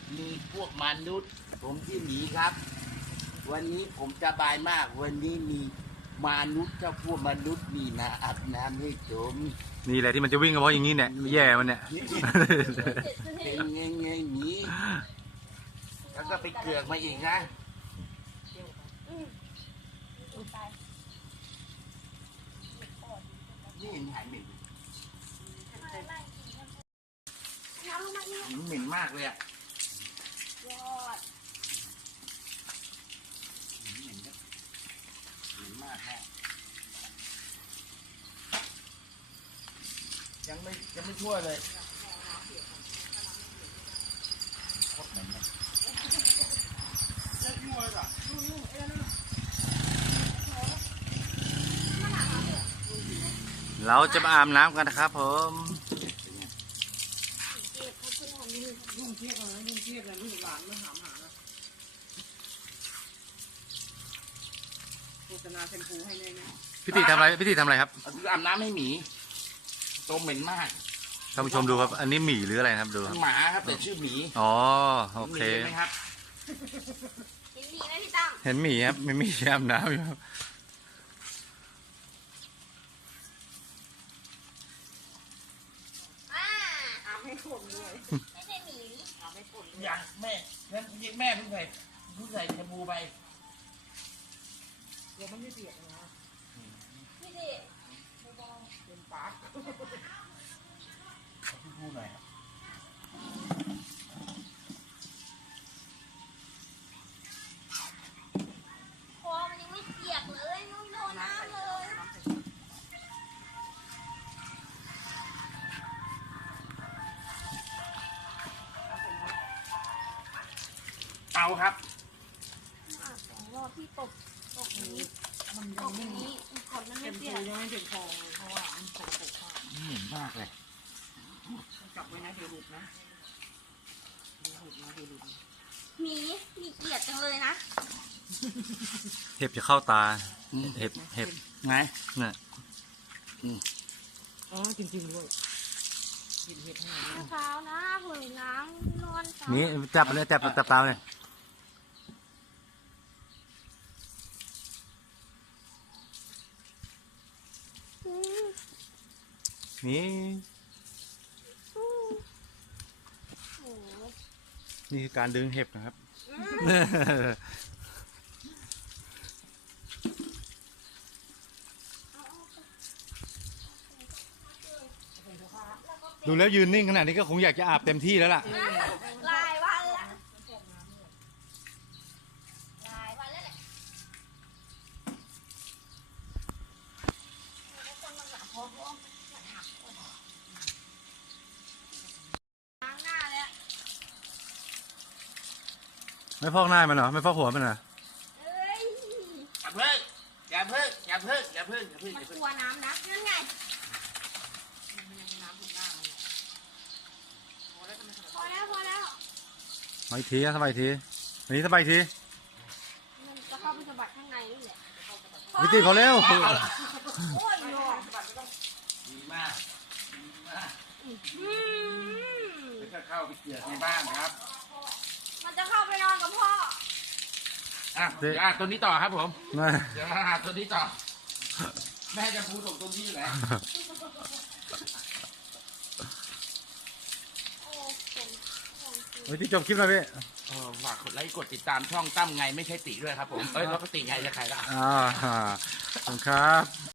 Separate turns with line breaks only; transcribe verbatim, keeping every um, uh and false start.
มีพวกมนุษย์ผมที่หมีครับวันนี้ผมสบายมากวันนี้มีมนุษย์เจ้าพวกมนุษย์มีนาอาบน้ำให้ผม
นี่แหละที่มันจะวิ่งก็เพราะอย่างนี้เนี่ยแย่มันเนี่ย
เป็นไงไงหมีแล้วก็ไปเกือกมาอีกนะนี่หายเหม็นเหม็นมากเลยอ่ะเหม็นครับเหม็นมากฮะยังไม่ยังไม่ทั่วเลยโคตรเหม็นเลย
เราจะมาอาบน้ำกันนะครับผม
ลุงเทียบเลยลุงเทียบเลยลูกหลานมาถามหานะโฆษณาแชมพูให้แน่นะ
พี่ติทำอะไรพี่ติทำอะไรครับ
อาบน้ำให้หมีตัวเหม็นมาก
ท่านผู้ชมดูครับอันนี้หมีหรืออะไรครับดูครับ
หมาครับแต่ชื่อหมี
อ๋อโอเค
หมีไหมครับ
เห็นหมีไหมพี่ตั้ม
เห็นหมีครับไม่มีอาบน้ำอยู่ครับ
อ่า
อาบให้คนด้วย
ไม่ใช่หมี
อาบให้คนด้วย
อยากแม่งั้นยิงแม่เพิ่งใส่เพิ่งใส่แชมพูไป
เดี๋ยวมันไม่เปียกนะ
พี่ดิ
เป็นปาก
ขอพี่พูดหน่อยครับ
คอมันยังไม่เปียกเลยนุ่งโดนน้ำเลย
เอาครับ
อ่ะสองรอบที่ตกตกนี้
มัน
ต
ยัง
ก
ไม่
นี้ขนมัน
แช
ไม่
ม
เปี
พู
ยก
ยังไม่ถึงคอเลยเพราะว่ามันสกปรกมาก
เหม็นมากเลย
จับไว้นะเดี๋ยวหลุดนะเดี๋ยวหลุดนะเดี๋ยวหลุดนะ
หมีมีเกียรติจังเลยนะ
เห็บจะเข้าตาเห็บเห็บ
ไง
น่ะ
อ๋อจริงๆด้วยกินเห็ดให้หน่อยนะ
เช้านะเผยน้ำนอนเช้า
นี่จับเลยจับจับตาเลยนี่
โอ้โห
นี่คือการดึงเห็บนะครับ ดูแล้วยืนนิ่งขนาดนี้ก็คงอยากจะอาบเต็มที่แล้วล่ะ
หลายวันละหลายวันแล้วแหละล้างหน้าแล้ว
ไม่ฟอกหน้ามันเหรอไม่ฟอกหัวมันเหรอ
เอ้ย
อย่าเพิ่งอย่าเพิ่งอย่าเพิ่งอย่าเพิ่งอย่าเพิ่งอ
มัน
ย่าเพิ่
ก
ง
ลัวน้ำนะนั่นไง
มันยังเป็นน้ำถึงหน้ามันเลยพอแล้วทำไมขนาด
พอแล้วพอแล้ว
มาอีกทีนะสบายอีกทีวันนี้สบายอีกที
มันจะเข้าไปสะบัดข้างในนี่แหละ
วิธีเขาเร็ว
โอ้ยโยน
ดีมากดีมาก
อืม
แล้วก็เข้าไปเกลือกในบ้านครับ
มันจะเข้าไปนอนกับพ่อ
อ่ะเดี๋ยวอ่ะตัวนี้ต่อครับผม
นะ
เดี๋ยวหาตัวนี้ต่อแม่จะพูดตรงตัวนี้แหละ
โอ้เป็น
วิธีจบคลิปเลยพี่
เออฝากกดไลค์กดติดตามช่องตั้มไงไม่ใช่ติด้วยครับผม เอ้ยแล้วก็ติไงจะใครละ
อ่าขอบคุณครับ